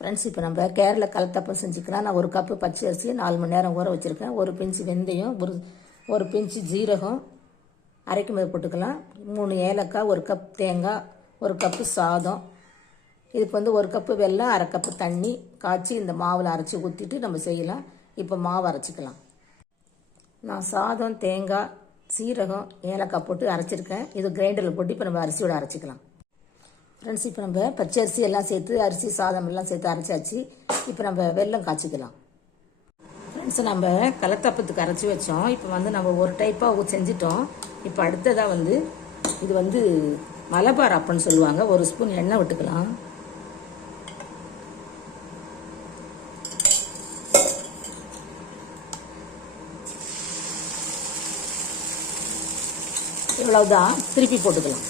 Friends, இப்போ நம்ம கேரளா கலத்தப்பம் செஞ்சுக்கலாம். நான் 1 கப்பு பச்சை அரிசி 4 மணி நேரம் ஊற வச்சுருக்கேன். 1 பிஞ்சு வெந்தயம், ஒரு பிஞ்சு ஜீரகம் அரைக்கும் போது போட்டுக்கலாம். 3 ஏலக்காய், 1 கப் தேங்காய், 1 கப்பு சாதம். இதுக்கு வந்து 1 கப்பு வெல்லம், 1/2 கப்பு தண்ணி காய்ச்சி இந்த மாவில் அரைச்சி ஊற்றிட்டு நம்ம செய்யலாம். இப்போ மாவு அரைச்சிக்கலாம். நான் சாதம், தேங்காய், சீரகம், ஏலக்காய் போட்டு அரைச்சிருக்கேன். இது கிரைண்டரில் போட்டு இப்போ நம்ம அரிசியோடு அரைச்சிக்கலாம். ஃப்ரெண்ட்ஸ், இப்போ நம்ம பச்சை அரிசி எல்லாம் சேர்த்து அரிசி சாதம் எல்லாம் சேர்த்து அரைச்சாச்சு. இப்போ நம்ம வெல்லம் காய்ச்சிக்கலாம். ஃப்ரெண்ட்ஸ், நம்ம கலத்தப்பத்துக்கு அரைச்சி வச்சோம். இப்போ வந்து நம்ம ஒரு டைப்பாக செஞ்சிட்டோம். இப்போ அடுத்ததாக வந்து இது வந்து மலபார் அப்பன்னு சொல்லுவாங்க. 1 ஸ்பூன் எண்ணெய் விட்டுக்கலாம். இவ்வளவுதான், திருப்பி போட்டுக்கலாம்.